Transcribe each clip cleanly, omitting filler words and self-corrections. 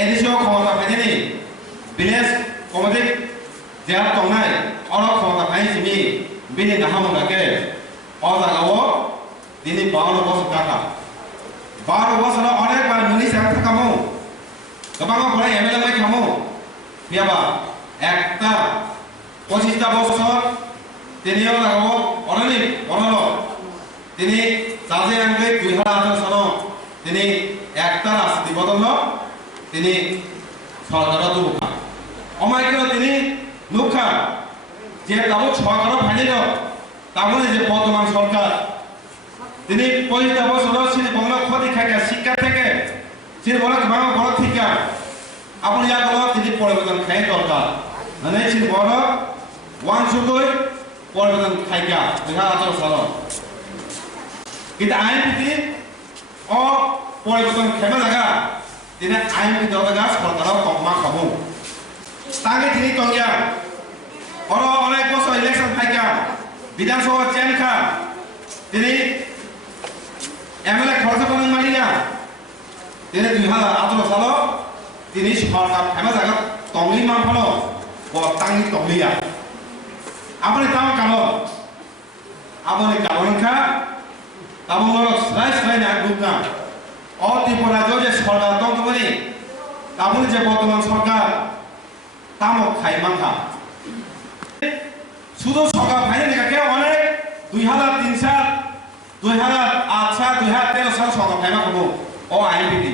addition ক্ষমতা পাইনি village committee যেয়া টংনাই or ক্ষমতা পাই সিমি বিনি নাহামগাকে অজাগাও দিনে 12 বছর টাকা 12 বছর অনেকবার মিনিস্টার থাকামো গোবাং বড় এমএলএ মাই খামো বিয়াবা একটা 25টা বছর তিনিও লাগাবো অনেক অনল তিনি যাজে আঙ্গে 2018 সন তিনি একটা রাজনীতি বদল তিনি সরকার দুখা অমাইকেও তিনি নুখা যে তাবো সরকার ফাইনিল তাবলে যে বর্তমান সরকার তিনি 25টা বছর সিনি বংলা ক্ষতি খাইকা শিক্ষা থেকে সিনি বড় গোবাং বড় ঠিকা আপনি যাগুলো তিনি পরিবর্তন খাই দরকার মানে সিনি বড় ওয়ান সুগই পরিবর্তন খাইকা 2018 সাল কিন্তু আইন পিতি ও পরিবর্তন খেমে লাগা তিনি আইন পিতি লাগা সরকার কমা খাবো তাকে তিনি তঙ্গিয়া অর অনেক বছর ইলেকশন খাইকা বিধানসভা চেন খা তিনি এমএলএ খরচ করেন মালিয়া তিনি 2018 সাল তিনি সরকার খেমে লাগা তঙ্গি মাফল বতাঙ্গি তঙ্গিয়া আপনি তাও কারণ আপনি কারণ খা তাবুলো স্লাইস লাইন আগুনা অতিপরা যে সরকার দন্তবনি তাবুল যে বর্তমান সরকার তামো খাইমাখা শুধু সরকার ফাইনে কাকে অনেক 2003 সাল 2008 সাল 2013 সাল সরকার ফাইমা খাবো ও আইনবিধি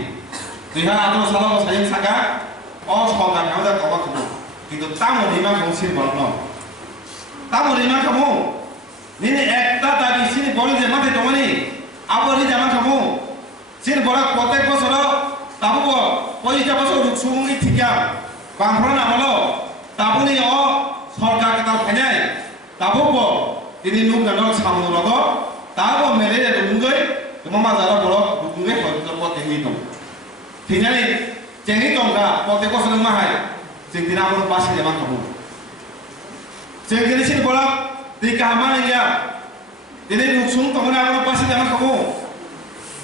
2018 সাল সাইন সাকা ও সরকার ফাইমা কবা খাবো কিন্তু তামো নিমা গংসির বলন তামো নিমা খাবো নিনে একটা দাবি সিনি বলে যে মাঠে দমনি আবরি জামা খামু সিন বড় প্রত্যেক বছর তাবো 25টা বছর রুকসুমুই ঠিকা বাংফরা নামলো তাবুনি ও সরকার কাটা ফাইনাই তাবো তিনি নুক গানক সামনো লগ তাবো মেলে রুঙ্গই মামা যারা বড় রুঙ্গই হয়তো পথে হি দম ফিনালি চেঙ্গি দমগা প্রত্যেক বছর মাহাই जों दिना आपण पास जामा खामु जों दिनै सिन बड़ा दै कामा नैया दिनै रुक्सुं तमने आपण पास जामा खामु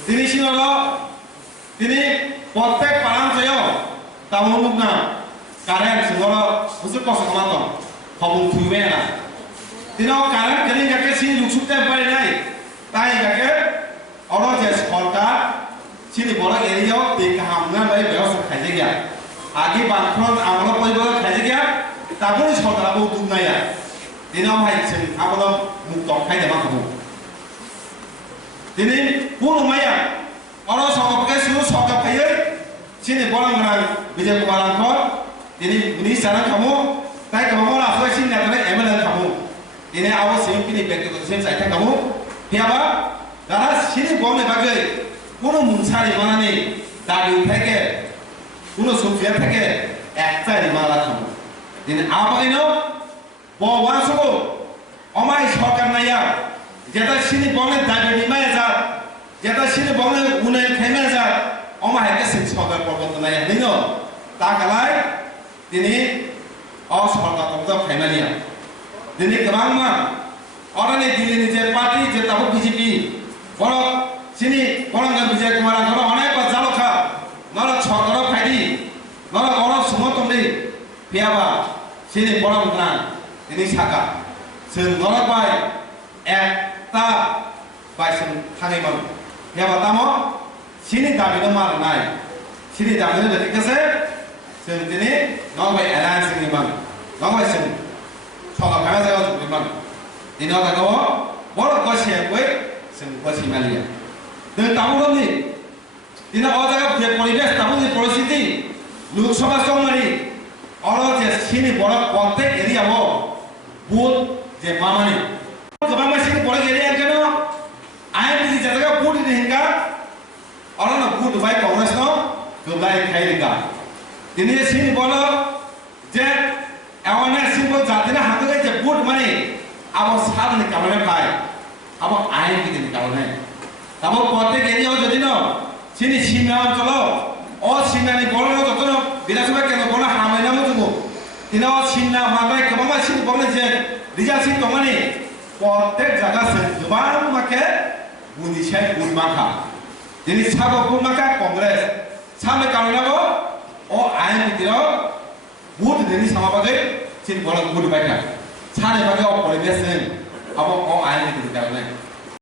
दिनै सिनल दिनै प्रत्येक पाराम जयो तामु मुगना कारेन्ट सिंगल बुजु कस खामा दं हबुं थुइबे ना दिनो कारेन्ट गनि गाके सिन रुक्सुते पाइ नाय ताइ गाके अरो जे सरकार सिनि बड़ा एरिया दै कामना बाय व्यवस्था खाइजे गया आगे बांफ्रन आमला पयबो खाइजे गया ताबुनि सरकाराबो दुनाया दिनाव हाय जों आबो मुक्त खाइजे मा खामु दिनै बुनु माया अरो सरकारके सुरु सरकार फाइयै सिनि बरंगना विजय कुमार आंखर दिनै मिनिस्टार खामु ताइ खामु आफाय सिनि नाथाय एमएलए खामु दिनै आबो सिमपिनि व्यक्तिगत सेम साइथा खामु हियाबा दाना सिनि बमने बागै কোনো মুনসারি মানানি দাবি থেকে কোনো সুফিয়া থেকে একটা রিমালা খাবো দিন আপালিনো বওয়াসো অমাই সরকার নাইয়া যেটা সিনি বলে দাবি নিমায় যা যেটা সিনি বলে উনে থেমে যা অমাই কে সিন সরকার পর্বত নাইয়া দিনো তাকালাই দিনি অ সরকার পর্বত ফেমালিয়া দিনি গ্রামা অরানি দিল্লি যে পার্টি যে তাবো বিজেপি বড় सिनी बरंगा विजय कुमार आंखर अनेक जालखा नर छकर फाइदी नर अर सुमतमनि पियाबा सिनी बरंगा दिनै साका जों नर बाय एकता बायसन थाङैमोन पियाबा तामो सिनी दाबिनो मारनाय सिनी दाबिनो बेटिकासे जों दिनै नर बाय एलायन्स निमन नर बाय जों छका फाया जायगा जुबिमन दिनै दागाव बर गसे गय जों गसिमालिया dengan tamu ni, dina orang jaga peribesh tamu ni परिस्थिति Lok Sabha summary orang je sini borak kontek area wo booth je mamani kebanyakan sini borak area kan no ayam di jaga booth ini hingga orang na booth baik kongres no kebanyakan kaya hingga dini sini borak je awareness sini borak jadi na hantu je booth mani abang sahab ni kamarnya kaya abang ayam kita ni kamarnya তাবো প্রত্যেক area যদি ন সিনি সীমা অঞ্চল অ সীমানি বড় যত বিধানসভা কেন্দ্র বড় হামাইনা মতো দিন সিনা মাথায় কেমন সিনি বলে যে রিজাল্ট সিন দমানি প্রত্যেক জায়গা সে গোবাং মাকে বুনিছে বুনমাখা দিনি সাগো বুনমাখা কংগ্রেস সামনে কারণাবো অ আইন ভিতরেও বহুত দিনই সামাবাগে চিনি বড় গুড বাইটা ছাড়ে বাগে পরিবেশ আবার আইন ভিতরে